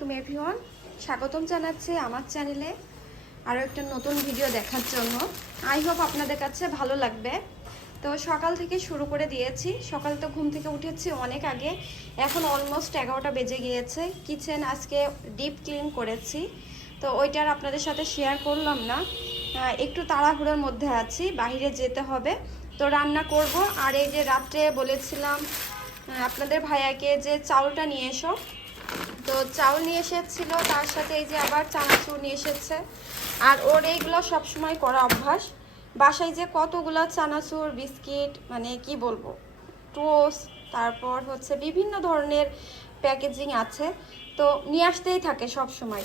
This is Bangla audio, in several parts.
আলাইকুম এভরিওয়ান, স্বাগতম জানাচ্ছি আমার চ্যানেলে আরও একটা নতুন ভিডিও দেখার জন্য। আই হোপ আপনাদের কাছে ভালো লাগবে। তো সকাল থেকে শুরু করে দিয়েছি। সকাল তো ঘুম থেকে উঠেছি অনেক আগে, এখন অলমোস্ট 11টা বেজে গিয়েছে। কিচেন আজকে ডিপ ক্লিন করেছি, তো ওইটার আপনাদের সাথে শেয়ার করলাম না। একটু তাড়াহুড়োর মধ্যে আছি, বাইরে যেতে হবে, তো রান্না করব। আর এই যে রাত্রে বলেছিলাম আপনাদের ভাইয়াকে যে চাউলটা নিয়ে এসো, তো চাউল নিয়ে এসেছিল, তার সাথে এই যে আবার চানাচুর নিয়ে এসেছে। আর ওর এইগুলো সবসময় করা অভ্যাস। বাসায় যে কতগুলো চানাচুর, বিস্কিট, মানে কি বলবো, টোস্ট, তারপর হচ্ছে বিভিন্ন ধরনের প্যাকেজিং আছে, তো নিয়ে আসতেই থাকে সব সময়।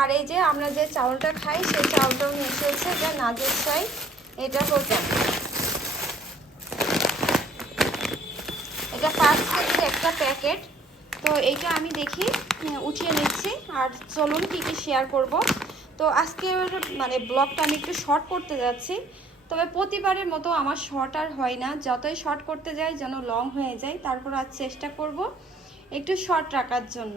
আর এই যে আমরা যে চাউলটা খাই সেই চাউলটাও নিয়ে এসেছে, যা নাজের চাই। এটা হচ্ছে 5 কেজির একটা প্যাকেট। তো এইটা আমি দেখি উঠিয়ে নিচ্ছি। আর চলুন কী কী শেয়ার করব। তো আজকে মানে ব্লগটা আমি একটু শর্ট করতে যাচ্ছি, তবে প্রতিবারের মতো আমার শর্ট আর হয় না। যতই শর্ট করতে যাই যেন লং হয়ে যায়, তারপর আজ চেষ্টা করব একটু শর্ট রাখার জন্য।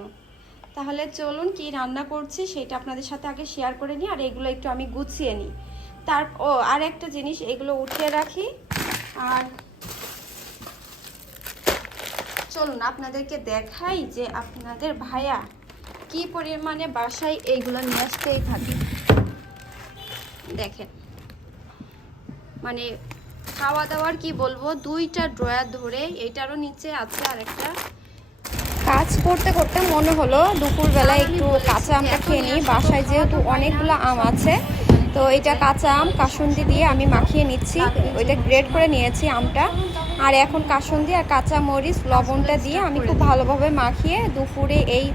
তাহলে চলুন কি রান্না করছি সেটা আপনাদের সাথে আগে শেয়ার করে নিই, আর এগুলো একটু আমি গুছিয়ে নিই। আর একটা জিনিস, এগুলো উঠিয়ে রাখি। আর চলুন আপনাদেরকে দেখাই যে আপনাদের ভাইয়া কি পরিমাণে বাসায় এইগুলো নিয়ে আসতেই থাকে। দেখেন, মানে খাওয়া দাওয়ার কি বলবো, 2টা ড্রয়ার ধরে, এইটারও নিচে আছে আরেকটা। কাজ করতে করতে মনে হলো দুপুরবেলা একটু কাঁচা আমটা খেয়ে নিই। বাসায় যেহেতু অনেকগুলো আম আছে, তো এটা কাঁচা আম কাসুন্দি দিয়ে আমি মাখিয়ে নিচ্ছি। ওইটা গ্রেড করে নিয়েছি আমটা, আর এখন কাসুন্দি আর কাঁচা মরিচ লবণটা দিয়ে আমি খুব ভালোভাবে মাখিয়ে দুপুরে এই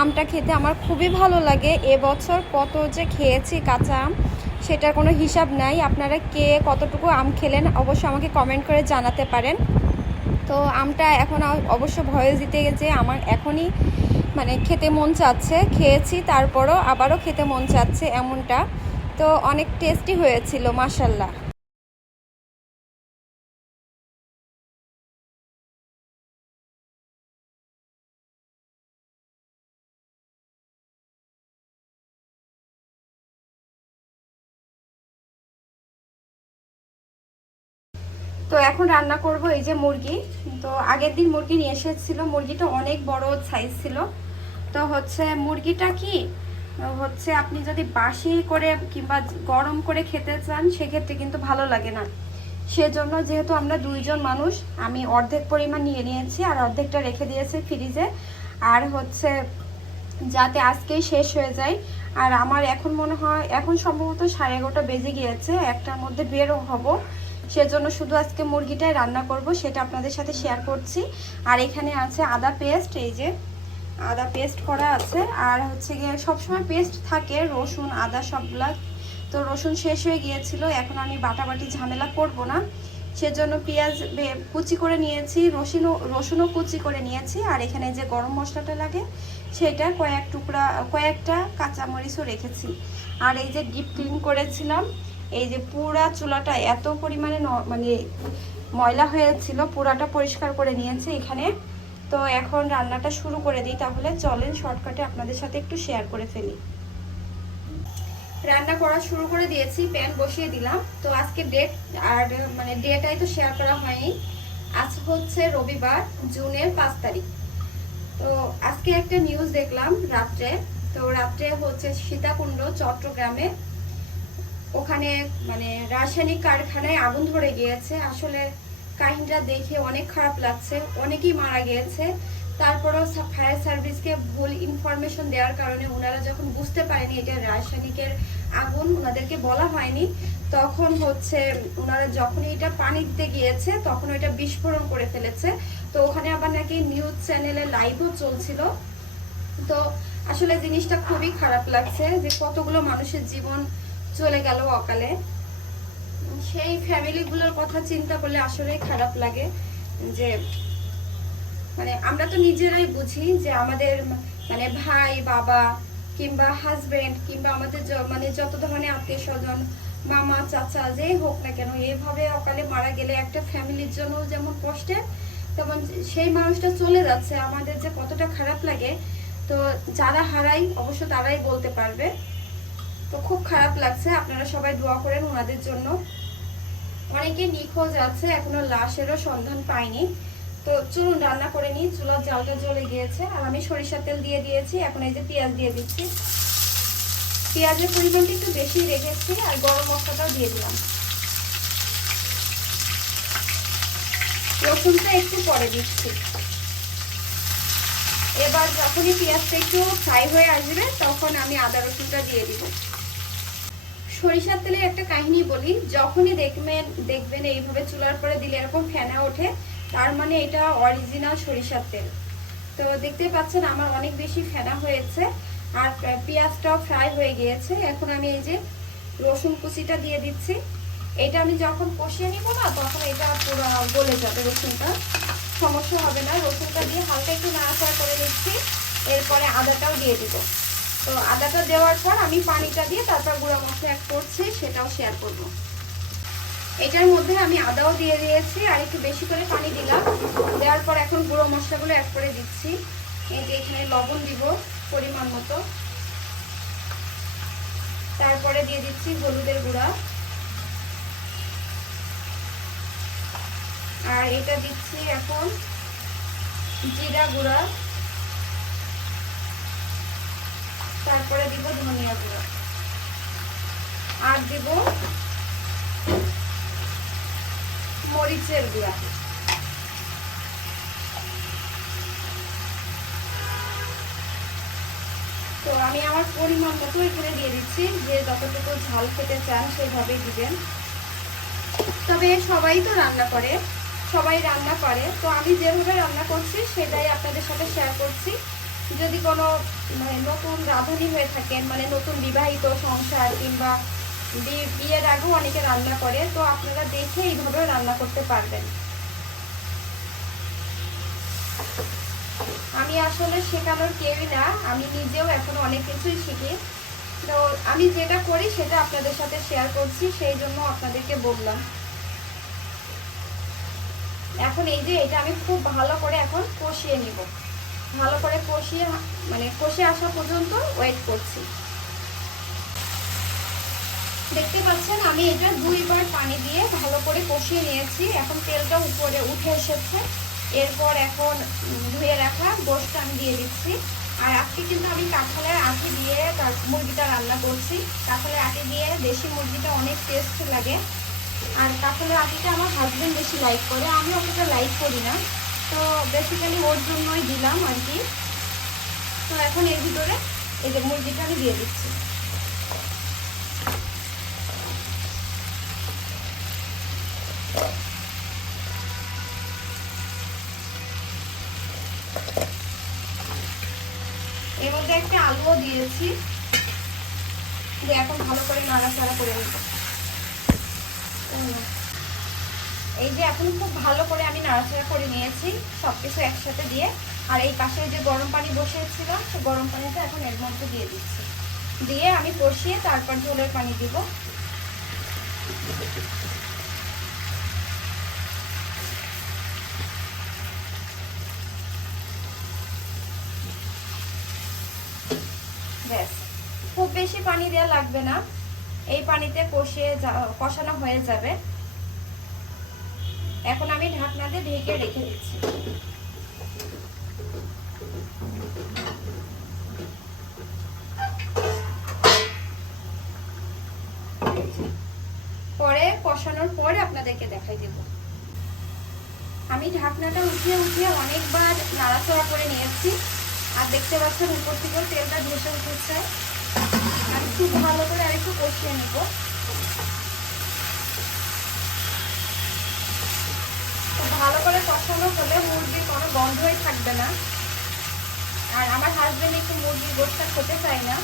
আমটা খেতে আমার খুবই ভালো লাগে। এবছর কত যে খেয়েছি কাঁচা আম, সেটার কোনো হিসাব নাই। আপনারা কে কতটুকু আম খেলেন অবশ্যই আমাকে কমেন্ট করে জানাতে পারেন। তো আমটা এখন অবশ্য ভয়েস দিতে গেছে, আমার এখনই মানে খেতে মন চাচ্ছে। খেয়েছি, তারপরও আবারও খেতে মন চাচ্ছে এমনটা। তো অনেক টেস্টি হয়েছিল মাশাল্লাহ। তো এখন রান্না করব এই যে মুরগি। তো আগের দিন মুরগি নিয়ে এসেছিল, মুরগিটা অনেক বড় সাইজ ছিল। তো হচ্ছে মুরগিটা কি হচ্ছে, আপনি যদি বাসি করে কিংবা গরম করে খেতে চান সেক্ষেত্রে কিন্তু ভালো লাগে না। সেজন্য যেহেতু আমরা 2জন মানুষ, আমি অর্ধেক পরিমাণ নিয়ে নিয়েছি আর অর্ধেকটা রেখে দিয়েছি ফ্রিজে। আর হচ্ছে যাতে আজকেই শেষ হয়ে যায়। আর আমার এখন মনে হয় এখন সম্ভবত 11:30 বেজে গিয়েছে, একটার মধ্যে বেরও হব। সেজন্য শুধু আজকে মুরগিটাই রান্না করব, সেটা আপনাদের সাথে শেয়ার করছি। আর এখানে আছে আদা পেস্ট, এই যে আদা পেস্ট করা আছে। আর হচ্ছে গিয়ে সবসময় পেস্ট থাকে, রসুন আদা সবগুলা। তো রসুন শেষ হয়ে গিয়েছিল, এখন আমি বাটাবাটি ঝামেলা করব না, সেজন্য পেঁয়াজ কুচি করে নিয়েছি, রসুনও কুচি করে নিয়েছি। আর এখানে যে গরম মশলাটা লাগে সেটা কয়েকটা কাঁচামরিচও রেখেছি। আর এই যে ডিপ ক্লিন করেছিলাম, এই যে পুরা চুলাটা এত পরিমাণে মানে ময়লা হয়েছিল, পুরাটা পরিষ্কার করে নিয়েছি এখানে। তো এখন রান্নাটা শুরু করে দিই, তাহলে চলেন শর্টকাটে আপনাদের সাথে একটু শেয়ার করে ফেলি। রান্না করা শুরু করে দিয়েছি, প্যান বসিয়ে দিলাম। তো আজকে ডেট, আর মানে ডেটাই তো শেয়ার করা হয়নি। আজ হচ্ছে রবিবার, জুনের 5 তারিখ। তো আজকে একটা নিউজ দেখলাম রাত্রে। তো রাত্রে হচ্ছে সীতাকুণ্ড চট্টগ্রামে, ওখানে মানে রাসায়নিক কারখানায় আগুন ধরে গিয়েছে। আসলে কাহিনীটা দেখে অনেক খারাপ লাগছে, অনেকেই মারা গিয়েছে। তারপরেও ফায়ার সার্ভিসকে ভুল ইনফরমেশন দেওয়ার কারণে ওনারা যখন বুঝতে পারেনি এটা রাসায়নিকের আগুন, ওনাদেরকে বলা হয়নি, তখন হচ্ছে ওনারা যখন এটা পানি দিতে গিয়েছে তখন ওইটা বিস্ফোরণ করে ফেলেছে। তো ওখানে আবার নাকি নিউজ চ্যানেলে লাইভও চলছিল। তো আসলে জিনিসটা খুবই খারাপ লাগছে যে কতগুলো মানুষের জীবন চলে গেল অকালে। সেই ফ্যামিলিগুলোর কথা চিন্তা করলে আসলেই খারাপ লাগে। যে মানে আমরা তো নিজেরাই বুঝি যে আমাদের মানে ভাই বাবা কিংবা হাজবেন্ড কিংবা আমাদের মানে যত ধরনের আত্মীয় স্বজন, মামা চাচা যেই হোক না কেন, এভাবে অকালে মারা গেলে একটা ফ্যামিলির জন্য যেমন কষ্টের, তেমন সেই মানুষটা চলে যাচ্ছে আমাদের যে কতটা খারাপ লাগে। তো যারা হারাই অবশ্য তারাই বলতে পারবে। তো খুব খারাপ লাগছে, আপনারা সবাই দোয়া করেন ওনাদের জন্য। অনেকে নিখোঁজ আছে, এখনো লাশেরও সন্ধান পাইনি। তো চলুন রান্না করে নিই। চুলার জালটা জ্বলে গিয়েছে আর আমি সরিষার তেল দিয়ে দিয়েছি। এখন এই যে পেঁয়াজ দিয়ে দিচ্ছি, পেঁয়াজের পরিমাণটা একটু বেশি রেখেছি আর গরম মশলাটাও দিয়ে দিলাম। রসুনটা একটু পরে দিচ্ছি। এবার যখনই পেঁয়াজটা একটু ফ্রাই হয়ে আসবে তখন আমি আদা রসুনটা দিয়ে দিব। সরিষার তেলের একটা কাহিনী বলি, যখনই দেখবেন এইভাবে চুলার পরে দিলে এরকম ফেনা ওঠে, তার মানে এটা অরিজিনাল সরিষার তেল। তো দেখতে পাচ্ছেন আমার অনেক বেশি ফেনা হয়েছে আর পেঁয়াজটাও ফ্রাই হয়ে গিয়েছে। এখন আমি এই যে রসুন কুচিটা দিয়ে দিচ্ছি। এটা আমি যখন কষিয়ে নিব না তখন এটা পুরো গলে যাবে, রসুনটা সমস্যা হবে না। রসুনটা দিয়ে হালকা একটু নাড়াচাড়া করে দিচ্ছি। এরপরে আদাটাও দিয়ে দিব। তো আদাটা দেওয়ার পর আমি পানিটা দিয়ে তারপর গুঁড়া মশলা অ্যাড করছি, সেটাও শেয়ার করব। এটার মধ্যে আমি আদাও দিয়ে দিয়েছি আর একটু বেশি করে পানি দিলাম। দেওয়ার পর এখন গুঁড়ো মশলাগুলো অ্যাড করে দিচ্ছি। এই যে এখানে লবণ দিব পরিমাণ মতো, তারপরে দিয়ে দিচ্ছি হলুদের গুঁড়া, আর এটা দিচ্ছি এখন জিরা গুঁড়া, তারপরে দিব ধনিয়া গুঁড়া, আর দিব মরিচের গুঁড়া। তো আমি আমার পরিমাণ মতো এখানে দিয়ে দিচ্ছি, যে যতটুকু ঝাল খেতে চান সেইভাবেই দিবেন। তবে সবাই তো রান্না করে, সবাই রান্না করে, তো আমি যেভাবে রান্না করছি সেটাই আপনাদের সাথে শেয়ার করছি। যদি কোনো নতুন রাঁধুনি হয়ে থাকেন, মানে নতুন বিবাহিত সংসার কিংবা বিয়ের আগেও অনেকে রান্না করে, তো আপনারা দেখে এইভাবে রান্না করতে পারবেন। আমি আসলে শেখানোর কেউই না, আমি নিজেও এখন অনেক কিছুই শিখি। তো আমি যেটা করি সেটা আপনাদের সাথে শেয়ার করছি, সেই জন্য আপনাদেরকে বললাম। এখন এই যে এটা আমি খুব ভালো করে এখন কষিয়ে নিব, ভালো করে কষিয়ে মানে কষে আসা পর্যন্ত ওয়েট করছি। দেখতে পাচ্ছেন আমি এটা 2 বার পানি দিয়ে ভালো করে কষিয়ে নিয়েছি। এখন তেলটা উপরে উঠে এসেছে। এরপর এখন ধুয়ে রাখা গোশটা আমি দিয়ে দিচ্ছি। আর আজকে কিন্তু আমি কাঁঠালের আটি দিয়ে মুরগিটা রান্না করছি। কাঁঠালের আটি দিয়ে দেশি মুরগিটা অনেক টেস্ট লাগে। আর কাঁঠালের আটিটা আমার হাজবেন্ড বেশি লাইক করে, আমি অতটা লাইক করি না। তো বেসিক্যালি ওর জন্যই দিলাম আর কি। তো এখন এর ভিতরে এই যে মুরগিটা আমি দিয়ে দিচ্ছি। এর মধ্যে একটা আলুও দিয়েছি, দিয়ে এখন ভালো করে নাড়াচাড়া করে নেব। এই যে এখন খুব ভালো করে আমি নাড়াচাড়া করে নিয়েছি সবকিছু একসাথে দিয়ে। আর এই পাশে যে গরম পানি বসিয়েছিলাম সেই গরম পানিটা এখন এর মধ্যে দিয়ে দিচ্ছি। দিয়ে আমি কষিয়ে তারপর ঝোলের পানি দিব। ব্যাস, খুব বেশি পানি দেওয়া লাগবে না, এই পানিতে কষানো হয়ে যাবে। এখন আমি ঢাকনা দিয়ে ঢেকে রেখে দিচ্ছি। পরে কষানোর পরে আপনাদেরকে দেখাই দেব। আমি ঢাকনাটা উঠিয়ে অনেকবার নাড়াচাড়া করে নিয়েছি। আর দেখতে পাচ্ছেন উপর থেকে তেলটা ভেসে উঠেছে। আর খুব ভালো করে আরেকটু কষিয়ে নিব। ভালো করে কষানো হলে মুরগির কোনো গন্ধই থাকবে না। আর আমার হাজবেন্ড একটু মুরগির গোশটা খেতে চায় না,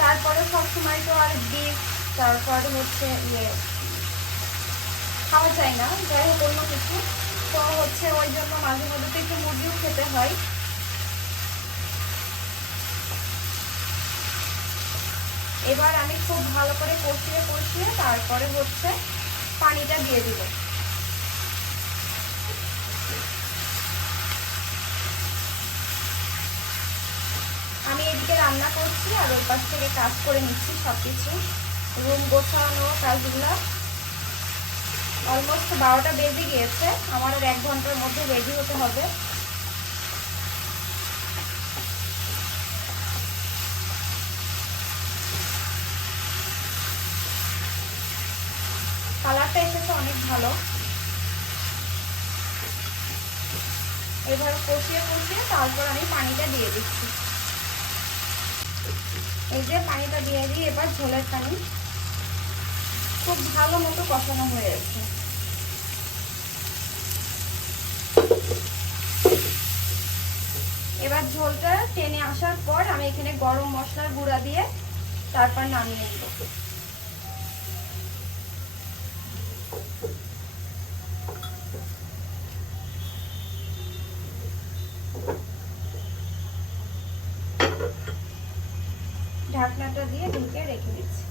তারপরে সবসময় তো আর বিফ তারপরে হচ্ছে খাওয়া যায় না, যাই হোক অন্য কিছু, তো হচ্ছে ওই জন্য মাঝে মধ্যে তো একটু মুরগিও খেতে হয়। এবার আমি খুব ভালো করে কষিয়ে তারপরে হচ্ছে পানিটা দিয়ে দিব। রান্না করছি আর ওই পাশ থেকে কাজ করে নিচ্ছি সব কিছু, রুম গোছানো কাজগুলো। অলমোস্ট 12টা বেজে গিয়েছে, আমার আর 1 ঘন্টার মধ্যে রেডি হতে হবে। কালারটা এসেছে অনেক ভালো। এভাবে কষিয়ে কষিয়ে তারপর আমি পানিটা দিয়ে দিচ্ছি। এই যে পানিটা দিয়ে দিই, এবার ঝোলের পানি। খুব ভালো মতো কষানো হয়ে গেছে। এবার ঝোলটা টেনে আসার পর আমি এখানে গরম মশলার গুঁড়া দিয়ে তারপর নামিয়ে নেব। ঢাকনাটা দিয়ে ঢেকে রেখে দিচ্ছি।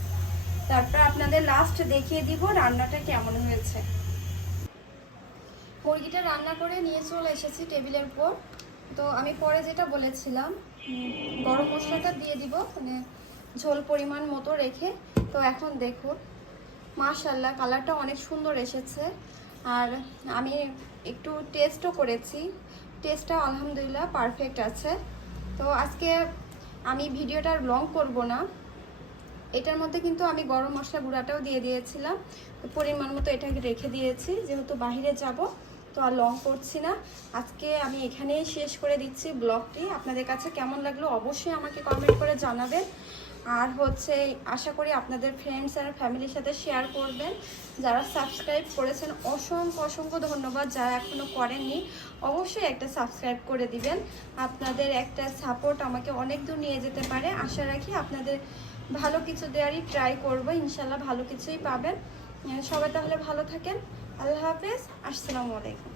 তারপর আপনাদের লাস্ট দেখিয়ে দিব রান্নাটা কেমন হয়েছে। মুরগিটা রান্না করে নিয়ে চলে এসেছি টেবিলের উপর। তো আমি পরে যেটা বলেছিলাম, গরম মশলাটা দিয়ে দিব, মানে ঝোল পরিমাণ মতো রেখে। তো এখন দেখুন মাশাআল্লাহ কালারটা অনেক সুন্দর এসেছে। আর আমি একটু টেস্টও করেছি, টেস্টটা আলহামদুলিল্লাহ পারফেক্ট আছে। তো আজকে আমি ভিডিওটা লং করব না। এটার মধ্যে কিন্তু আমি গরম মশলা গুঁড়াটাও দিয়ে দিয়েছিলাম, পরিমাণ মতো এটাকে রেখে দিয়েছি, যেহেতু বাইরে যাব তো আর লং করছি না। আজকে আমি এখানেই শেষ করে দিচ্ছি ব্লগটি। আপনাদের কাছে কেমন লাগলো অবশ্যই আমাকে কমেন্ট করে জানাবেন। আর হচ্ছে আশা করি আপনাদের ফ্রেন্ডস আর ফ্যামিলির সাথে শেয়ার করবেন। যারা সাবস্ক্রাইব করেছেন অসংখ্য অসংখ্য ধন্যবাদ। যারা এখনও করেননি অবশ্যই একটা সাবস্ক্রাইব করে দিবেন। আপনাদের একটা সাপোর্ট আমাকে অনেক দূর নিয়ে যেতে পারে। আশা রাখি আপনাদের ভালো কিছু দেওয়ারই ট্রাই করবো, ইনশাল্লাহ ভালো কিছুই পাবেন। সবাই তাহলে ভালো থাকেন। আল্লাহ হাফেজ, আসসালামু আলাইকুম।